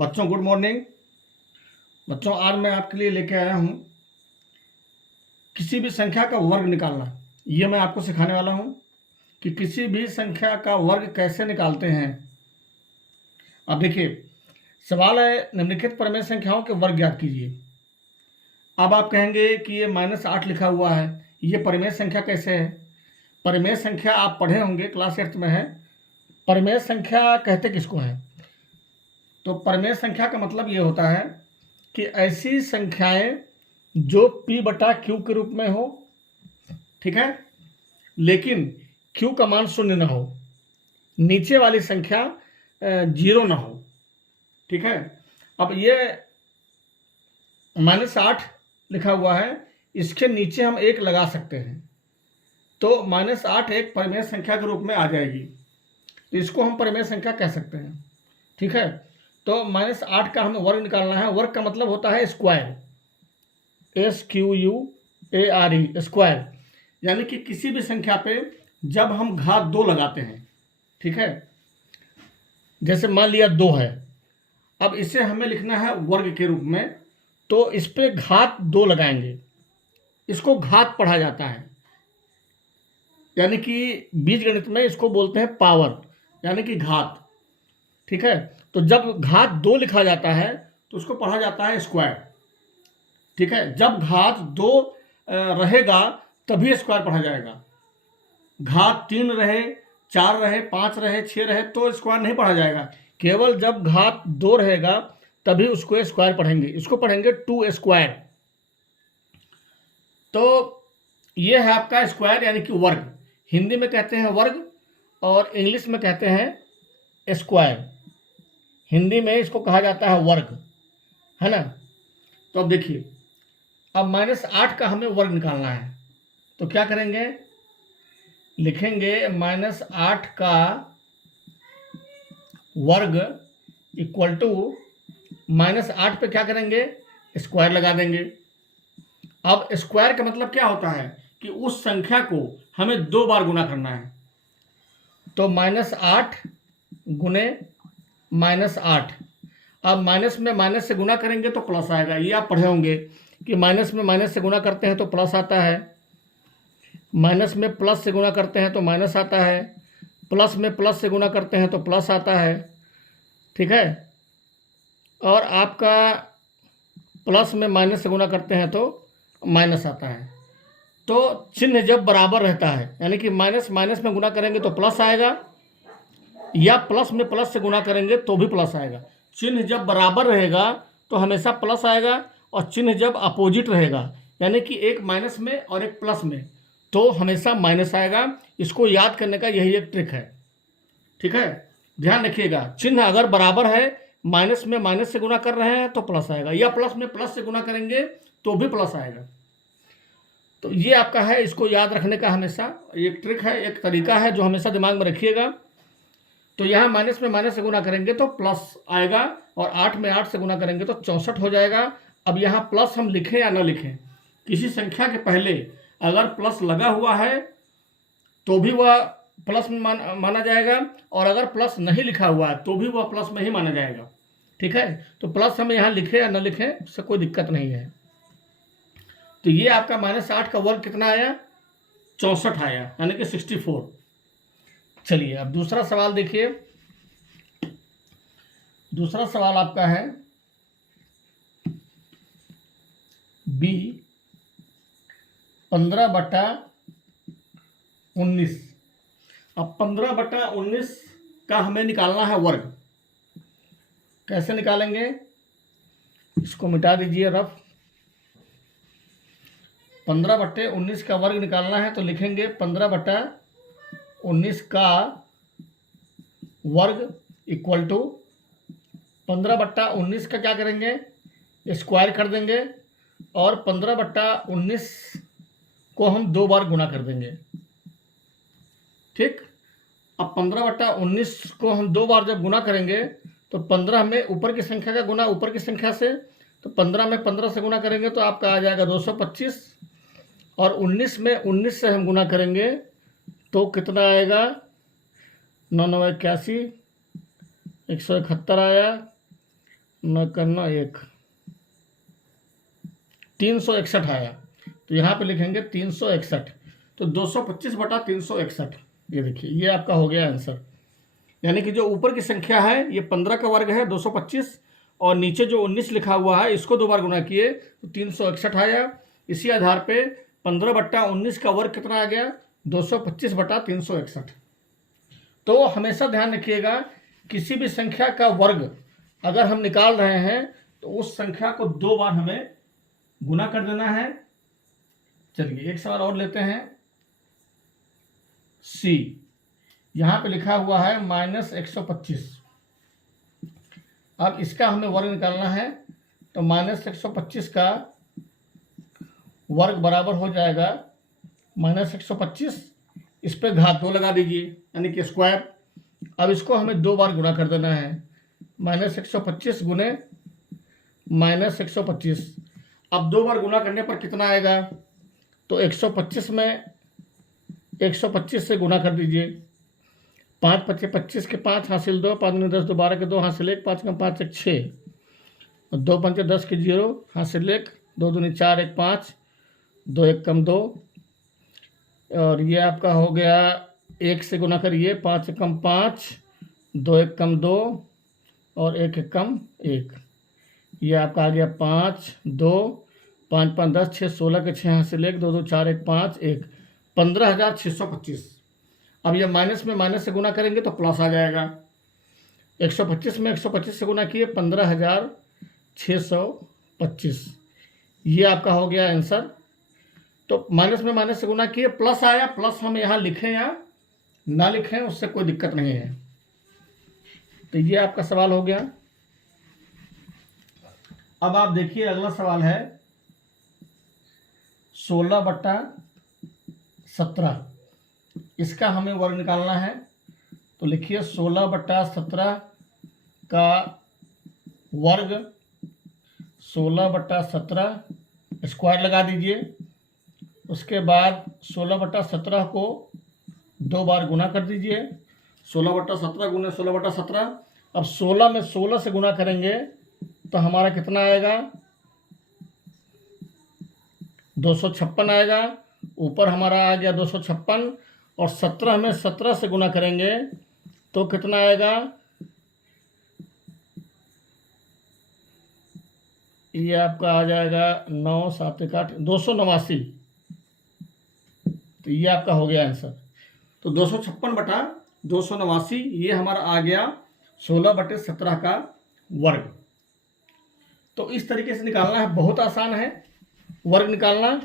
बच्चों good morning. बच्चों आज मैं आपके लिए लेके आया हूँ किसी भी संख्या का वर्ग निकालना। ये मैं आपको सिखाने वाला हूँ कि किसी भी संख्या का वर्ग कैसे निकालते हैं। अब देखिए, सवाल है निम्नलिखित परिमेय संख्याओं के वर्ग ज्ञात कीजिए। अब आप कहेंगे कि ये -8 लिखा हुआ है, ये परिमेय संख्या कैसे है? परिमेय संख्या आप पढ़े होंगे, क्लास 8 में है। परिमेय संख्या कहते किसको हैं? तो परिमेय संख्या का मतलब ये होता है कि ऐसी संख्याएं जो p/q के रूप में हो, ठीक है, लेकिन q का मान 0 ना हो, नीचे वाली संख्या 0 ना हो, ठीक है। अब ये -8 लिखा हुआ है, इसके नीचे हम 1 लगा सकते हैं, तो -8 एक परिमेय संख्या के रूप में आ जाएगी, तो इसको हम परिमेय संख्या कह सकते हैं, ठीक है। तो -8 का हमें वर्ग निकालना है। वर्ग का मतलब होता है स्क्वायर, SQUARE, स्क्वायर, यानी कि किसी भी संख्या पे जब हम घात 2 लगाते हैं, ठीक है, जैसे मान लिया 2 है, अब इसे हमें लिखना है वर्ग के रूप में, तो इस पे घात 2 लगाएंगे, इसको घात पढ़ा जाता है, यानी कि बीजगणित में इसको बोलते हैं पावर, यानी कि घात, ठीक है। तो जब घात 2 लिखा जाता है तो उसको पढ़ा जाता है स्क्वायर, ठीक है। जब घात 2 रहेगा तभी स्क्वायर पढ़ा जाएगा। घात 3 रहे, 4 रहे, 5 रहे, 6 रहे तो स्क्वायर नहीं पढ़ा जाएगा। केवल जब घात 2 रहेगा तभी उसको स्क्वायर पढ़ेंगे, इसको पढ़ेंगे 2 स्क्वायर। तो ये है आपका स्क्वायर यानी कि वर्ग। हिंदी में कहते हैं वर्ग और इंग्लिश में कहते हैं स्क्वायर। हिंदी में इसको कहा जाता है वर्ग, है ना। तो अब देखिए, अब -8 का हमें वर्ग निकालना है, तो क्या करेंगे, लिखेंगे -8 का वर्ग इक्वल टू -8 पे क्या करेंगे, स्क्वायर लगा देंगे। अब स्क्वायर का मतलब क्या होता है कि उस संख्या को हमें 2 बार गुना करना है, तो -8 गुने -8। अब माइनस में माइनस से गुना करेंगे तो प्लस आएगा, ये आप पढ़े होंगे कि माइनस में माइनस से गुना करते हैं तो प्लस आता है, माइनस में प्लस से गुना करते हैं तो माइनस आता है, प्लस में प्लस से गुना करते हैं तो प्लस आता है, ठीक है। और आपका प्लस में माइनस से गुना करते हैं तो माइनस आता है। तो चिन्ह जब बराबर रहता है, यानी कि माइनस माइनस में गुना करेंगे तो प्लस आएगा, या प्लस में प्लस से गुना करेंगे तो भी प्लस आएगा। चिन्ह जब बराबर रहेगा तो हमेशा प्लस आएगा, और चिन्ह जब अपोजिट रहेगा, यानी कि एक माइनस में और एक प्लस में, तो हमेशा माइनस आएगा। इसको याद करने का यही एक ट्रिक है, ठीक है। ध्यान रखिएगा, चिन्ह अगर बराबर है, माइनस में माइनस से गुना कर रहे हैं तो प्लस आएगा, या प्लस में प्लस से गुना करेंगे तो भी प्लस आएगा। तो ये आपका है, इसको याद रखने का हमेशा एक ट्रिक है, एक तरीका है जो हमेशा दिमाग में रखिएगा। तो यहाँ माइनस में माइनस से गुना करेंगे तो प्लस आएगा, और 8 में 8 से गुना करेंगे तो 64 हो जाएगा। अब यहाँ प्लस हम लिखें या ना लिखें, किसी संख्या के पहले अगर प्लस लगा हुआ है तो भी वह प्लस में माना जाएगा, और अगर प्लस नहीं लिखा हुआ है तो भी वह प्लस में ही माना जाएगा, ठीक है। तो प्लस हम यहाँ लिखें या ना लिखें, उससे कोई दिक्कत नहीं है। तो ये आपका -8 का वर्ग कितना आया, 64 आया, यानी कि 64। चलिए अब दूसरा सवाल देखिए। दूसरा सवाल आपका है B 15/19। अब 15/19 का हमें निकालना है वर्ग। कैसे निकालेंगे, इसको मिटा दीजिए रफ। 15/19 का वर्ग निकालना है तो लिखेंगे 15/19 का वर्ग इक्वल टू 15/19 का क्या करेंगे, स्क्वायर कर देंगे, और 15/19 को हम 2 बार गुना कर देंगे, ठीक। अब 15/19 को हम 2 बार जब गुना करेंगे तो 15 में ऊपर की संख्या का गुना ऊपर की संख्या से, तो 15 में 15 से गुना करेंगे तो आपका आ जाएगा 225, और 19 में 19 से हम गुना करेंगे तो कितना आएगा, 9 9 81, 171 आया, न करना 1, 361 आया। तो यहाँ पे लिखेंगे 361, तो 225 बटा 361, ये देखिए ये आपका हो गया आंसर। यानी कि जो ऊपर की संख्या है ये 15 का वर्ग है 225, और नीचे जो 19 लिखा हुआ है इसको 2 बार गुना किए तो 361 आया। इसी आधार पे 15 बट्टा 19 का वर्ग कितना आ गया, 225 बटा 361। तो हमेशा ध्यान रखिएगा, किसी भी संख्या का वर्ग अगर हम निकाल रहे हैं तो उस संख्या को 2 बार हमें गुना कर देना है। चलिए एक सवाल और लेते हैं। सी, यहाँ पे लिखा हुआ है -125। अब इसका हमें वर्ग निकालना है, तो -125 का वर्ग बराबर हो जाएगा -125, इस पे घात 2 लगा दीजिए यानी कि स्क्वायर। अब इसको हमें 2 बार गुना कर देना है, -125 गुने -125। अब 2 बार गुना करने पर कितना आएगा, तो 125 में 125 से गुना कर दीजिए। 5 पच्चे 25 के 5 हासिल 2, 5 10 2 12 के 2 हासिल 1, 5 कम 5 1 6, 2 पंचे 10 के 0 हासिल 1, 2 दूनी 4 1 5, 2 1 कम 2, और ये आपका हो गया 1 से गुना करिए, 5 कम 5, 2 1 कम 2, और 1 1 कम 1, ये आपका आ गया 5 2, 5 5 10 6 16 के 6 हासिल 1, 2 2 4 1 5 1, 15,625। अब ये माइनस में माइनस से गुना करेंगे तो प्लस आ जाएगा। 125 में 125 से गुना किए 15,625, ये आपका हो गया आंसर। तो माइनस में माइनस से गुना किए प्लस आया, प्लस हम यहाँ लिखें या ना लिखें उससे कोई दिक्कत नहीं है। तो ये आपका सवाल हो गया। अब आप देखिए अगला सवाल है 16 बट्टा 17, इसका हमें वर्ग निकालना है। तो लिखिए 16 बट्टा 17 का वर्ग, 16 बट्टा 17 स्क्वायर लगा दीजिए। उसके बाद 16 बट्टा 17 को 2 बार गुना कर दीजिए, 16 बट्टा 17 गुने 16 बट्टा 17। अब 16 में 16 से गुना करेंगे तो हमारा कितना आएगा, 256 आएगा। ऊपर हमारा आ गया 256, और 17 में 17 से गुना करेंगे तो कितना आएगा, ये आपका आ जाएगा 9 7 1 8, 289। तो ये आपका हो गया आंसर। तो 256 बटा 289 ये हमारा आ गया 16 बटे 17 का वर्ग। तो इस तरीके से निकालना है, बहुत आसान है वर्ग निकालना,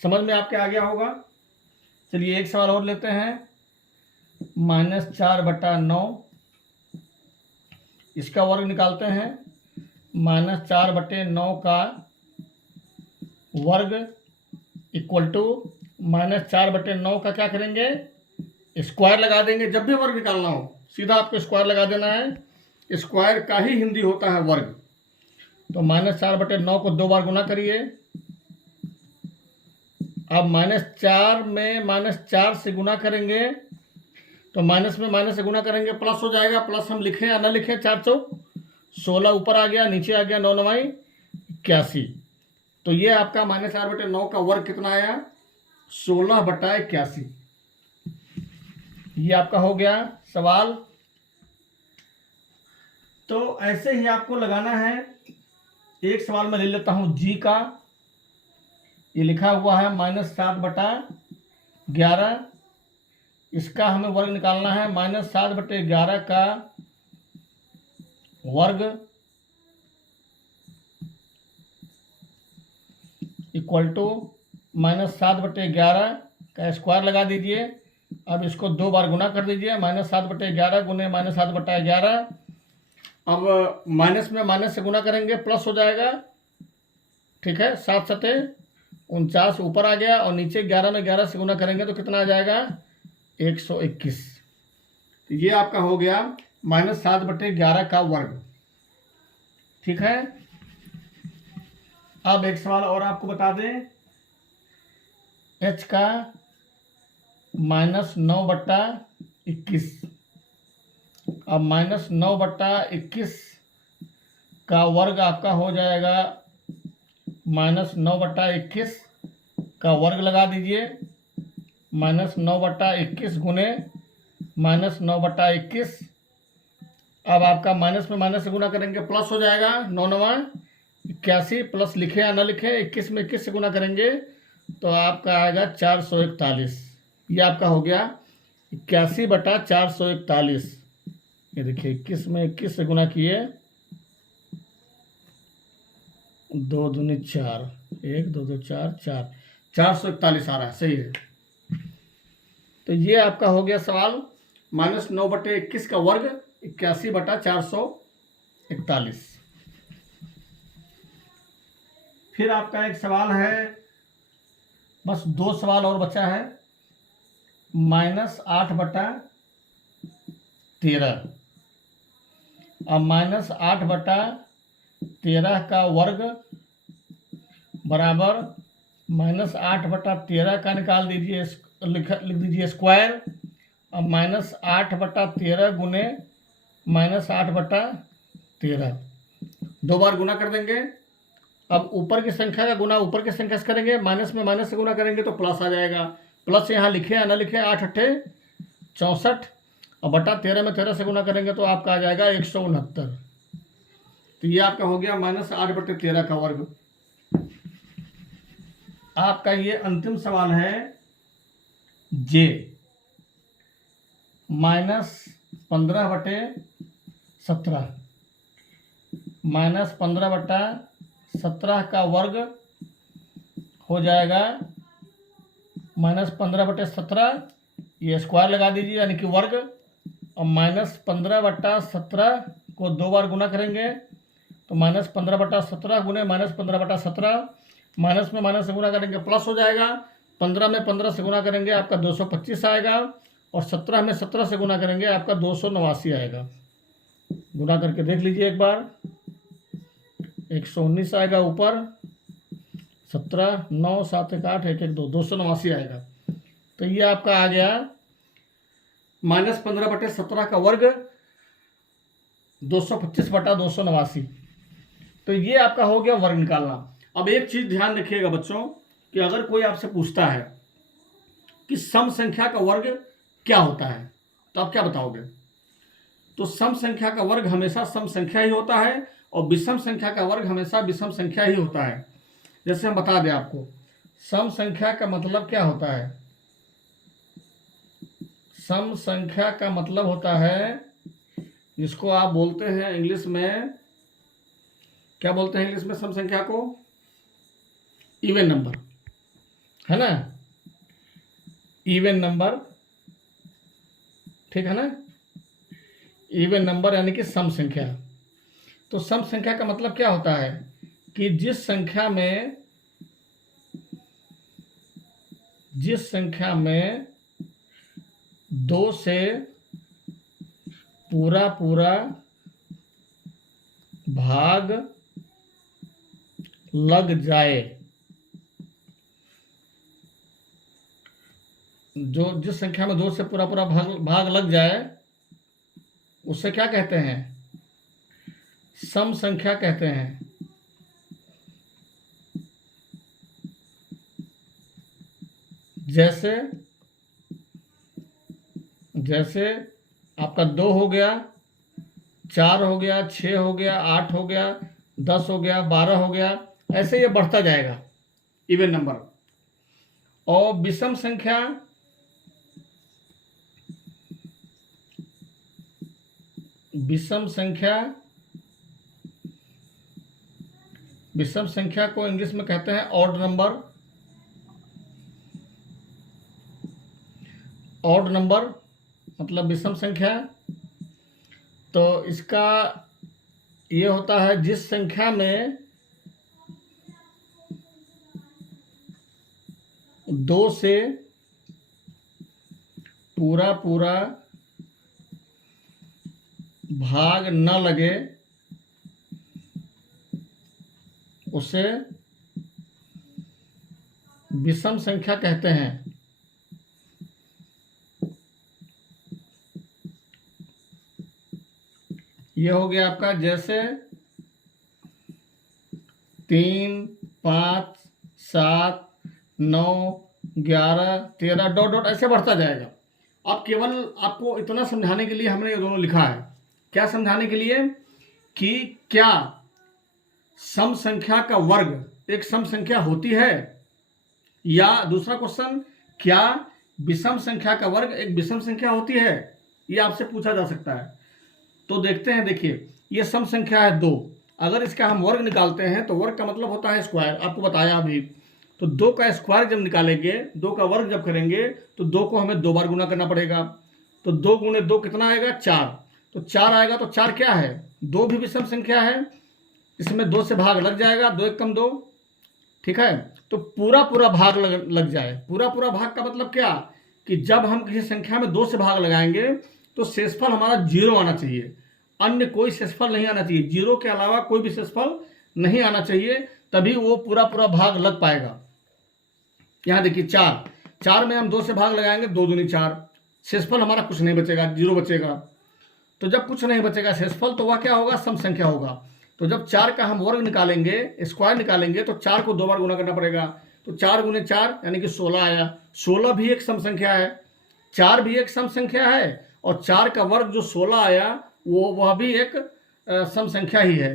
समझ में आपके आ गया होगा। चलिए एक सवाल और लेते हैं। -4 बटा 9, इसका वर्ग निकालते हैं। -4 बटे 9 का वर्ग इक्वल टू -4 बटे 9 का क्या करेंगे, स्क्वायर लगा देंगे। जब भी वर्ग निकालना हो सीधा आपको स्क्वायर लगा देना है, स्क्वायर का ही हिंदी होता है वर्ग। तो -4 बटे 9 को 2 बार गुना करिए। अब -4 में -4 से गुना करेंगे तो माइनस में माइनस से गुना करेंगे प्लस हो जाएगा। प्लस हम लिखें या ना लिखें, 4 चौक 16 ऊपर आ गया, नीचे आ गया 9 9 81। तो ये आपका -4 बटे 9 का वर्ग कितना आया, 16 बटा 81। ये आपका हो गया सवाल। तो ऐसे ही आपको लगाना है। एक सवाल मैं ले लेता हूं जी का। ये लिखा हुआ है -7 बटा 11, इसका हमें वर्ग निकालना है। -7 बटे 11 का वर्ग इक्वल टू -7 बटे 11 का स्क्वायर लगा दीजिए। अब इसको 2 बार गुना कर दीजिए, -7 बटे 11 गुने -7 बटा 11। अब माइनस में माइनस से गुना करेंगे प्लस हो जाएगा, ठीक है। 7 सते 49 ऊपर आ गया, और नीचे 11 में 11 से गुना करेंगे तो कितना आ जाएगा, 121। तो ये आपका हो गया -7 बटे 11 का वर्ग, ठीक है। अब एक सवाल और आपको बता दें, h का -9 बट्टा 21। अब -9 बट्टा 21 का वर्ग आपका हो जाएगा -9/21 का वर्ग लगा दीजिए, -9/21 गुने -9/21। अब आपका माइनस में माइनस से गुना करेंगे प्लस हो जाएगा, 9×9 = 81, प्लस लिखे या न लिखे, 21 में 21 से गुना करेंगे तो आपका आएगा 441। ये आपका हो गया 81/441। ये देखिए 21 में 21 से गुना किए, 2 दूनी 4, 1 2 2 4 4, 441 आ रहा है, सही है। तो ये आपका हो गया सवाल, -9/21 का वर्ग 81/441। फिर आपका एक सवाल है, बस 2 सवाल और बचा है, -8/13। अब -8/13 का वर्ग बराबर -8/13 का निकाल दीजिए, लिख दीजिए स्क्वायर। अब -8/13 गुने -8/13, 2 बार गुना कर देंगे। अब ऊपर की संख्या का गुना ऊपर की संख्या से करेंगे, माइनस में माइनस से गुना करेंगे तो प्लस आ जाएगा। प्लस यहाँ लिखे या ना लिखे, 8×8 = 64, और बटा 13 में 13 से गुना करेंगे तो आपका आ जाएगा 169। तो ये आपका हो गया -8/13 का वर्ग। आपका ये अंतिम सवाल है जे, -15/17, -15/17 का वर्ग हो जाएगा -15/17, ये स्क्वायर लगा दीजिए यानी कि वर्ग। और -15/17 को 2 बार गुना करेंगे तो -15/17 गुने -15/17, माइनस में माइनस से गुना करेंगे प्लस हो जाएगा। 15 में 15 से गुना करेंगे आपका 225 आएगा, और 17 में 17 से गुना करेंगे आपका 289 आएगा। गुना करके देख लीजिए एक बार, 119 आएगा ऊपर, 17 9 7 1 8 1 1 2, 289 आएगा। तो ये आपका आ गया -15/17 का वर्ग 225/289। तो ये आपका हो गया वर्ग निकालना। अब एक चीज ध्यान रखिएगा बच्चों, कि अगर कोई आपसे पूछता है कि सम संख्या का वर्ग क्या होता है, तो आप क्या बताओगे? तो सम संख्या का वर्ग हमेशा सम संख्या ही होता है, और विषम संख्या का वर्ग हमेशा विषम संख्या ही होता है। जैसे हम बता दें आपको, सम संख्या का मतलब क्या होता है? सम संख्या का मतलब होता है, जिसको आप बोलते हैं इंग्लिश में, क्या बोलते हैं इंग्लिश में सम संख्या को? इवन नंबर, है ना? इवन नंबर, ठीक है ना? इवन नंबर यानी कि सम संख्या। तो सम संख्या का मतलब क्या होता है कि जिस संख्या में 2 से पूरा भाग लग जाए, जिस संख्या में 2 से पूरा भाग लग जाए, उससे क्या कहते हैं? सम संख्या कहते हैं। जैसे आपका 2 हो गया, 4 हो गया, 6 हो गया, 8 हो गया, 10 हो गया, 12 हो गया, ऐसे ये बढ़ता जाएगा इवन नंबर। और विषम संख्या को इंग्लिश में कहते हैं ऑड नंबर। ऑड नंबर मतलब विषम संख्या। तो इसका ये होता है, जिस संख्या में 2 से पूरा भाग न लगे, उसे विषम संख्या कहते हैं। ये हो गया आपका, जैसे 3, 5, 7, 9, 11, 13 डॉट डॉट ऐसे बढ़ता जाएगा। अब केवल आपको इतना समझाने के लिए हमने ये दोनों लिखा है। क्या समझाने के लिए कि क्या सम संख्या का वर्ग एक सम संख्या होती है, या दूसरा क्वेश्चन, क्या विषम संख्या का वर्ग एक विषम संख्या होती है, ये आपसे पूछा जा सकता है। तो देखते हैं, देखिए ये सम संख्या है 2, अगर इसका हम वर्ग निकालते हैं तो वर्ग का मतलब होता है स्क्वायर, आपको बताया अभी। तो 2 का स्क्वायर जब निकालेंगे, 2 का वर्ग जब करेंगे तो 2 को हमें 2 बार गुना करना पड़ेगा। तो 2 गुने 2 कितना आएगा? 4। तो 4 आएगा। तो 4 क्या है? 2 भी विषम संख्या है, इसमें 2 से भाग लग जाएगा, 2 एक कम 2, ठीक है। तो पूरा पूरा भाग लग जाए। पूरा पूरा भाग का मतलब क्या कि जब हम किसी संख्या में 2 से भाग लगाएंगे तो शेषफल हमारा 0 आना चाहिए, अन्य कोई शेषफल नहीं आना चाहिए। 0 के अलावा कोई भी शेषफल नहीं आना चाहिए, तभी वो पूरा पूरा भाग लग पाएगा। यहाँ देखिए 4 में हम 2 से भाग लगाएंगे, 2 दूनी 4, शेषफल हमारा कुछ नहीं बचेगा, 0 बचेगा। तो जब कुछ नहीं बचेगा शेषफल, तो वह क्या होगा? सम संख्या होगा। तो जब 4 का हम वर्ग निकालेंगे, स्क्वायर निकालेंगे, तो 4 को 2 बार गुना करना पड़ेगा। तो 4 गुने 4 यानी कि 16 आया। 16 भी एक सम संख्या है, 4 भी एक सम संख्या है, और 4 का वर्ग जो 16 आया वह भी एक सम संख्या ही है।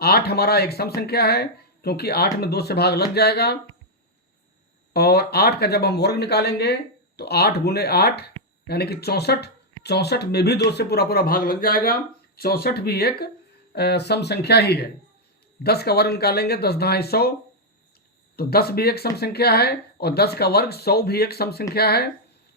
8 हमारा एक सम संख्या है, क्योंकि 8 में 2 से भाग लग जाएगा। और 8 का जब हम वर्ग निकालेंगे तो 8 गुने 8 यानी कि 64, 64 में भी 2 से पूरा पूरा भाग लग जाएगा। 64 भी एक सम संख्या ही है। 10 का वर्ग निकालेंगे, 10 दहाई 100, तो 10 भी एक सम संख्या है, और 10 का वर्ग 100 भी एक सम संख्या है।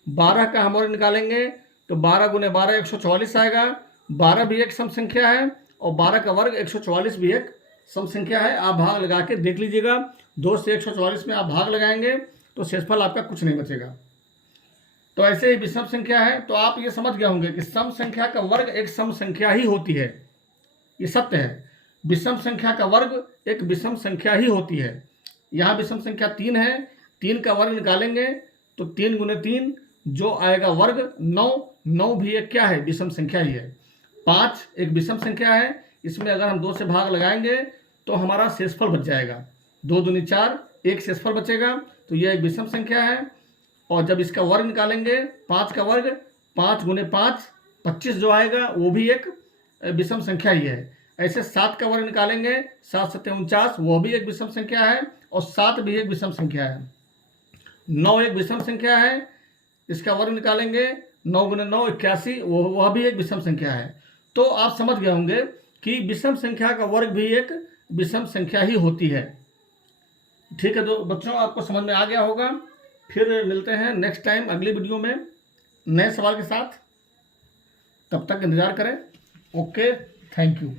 12 का हम वर्ग निकालेंगे तो 12 गुने 12 144 आएगा। 12 भी एक सम संख्या है, और 12 का वर्ग 144 भी एक सम संख्या है। आप भाग लगा के देख लीजिएगा, 2 से 144 में आप भाग लगाएंगे तो शेषफल आपका कुछ नहीं बचेगा। तो ऐसे ही विषम संख्या है। तो आप ये समझ गए होंगे कि सम संख्या का वर्ग एक सम संख्या ही होती है, ये सत्य है। विषम संख्या का वर्ग एक विषम संख्या ही होती है। यहाँ विषम संख्या 3 है, 3 का वर्ग निकालेंगे तो 3 गुने 3 जो आएगा वर्ग 9, 9 भी एक क्या है? विषम संख्या ही है। 5 एक विषम संख्या है, इसमें अगर हम 2 से भाग लगाएंगे तो हमारा शेषफल बच जाएगा। 2 दूनी 4, एक शेषफल बचेगा, तो यह एक विषम संख्या है। और जब इसका वर्ग निकालेंगे, 5 का वर्ग 5 गुने 5 25 जो आएगा वो भी एक विषम संख्या ही है। ऐसे 7 का वर्ग निकालेंगे, 7 7 49, वो भी एक विषम संख्या है, और 7 भी एक विषम संख्या है। 9 एक विषम संख्या है, इसका वर्ग निकालेंगे, 9 गुने 9 81, वह भी एक विषम संख्या है। तो आप समझ गए होंगे कि विषम संख्या का वर्ग भी एक विषम संख्या ही होती है। ठीक है तो बच्चों, आपको समझ में आ गया होगा। फिर मिलते हैं नेक्स्ट टाइम अगली वीडियो में नए सवाल के साथ। तब तक इंतज़ार करें। Okay, thank you.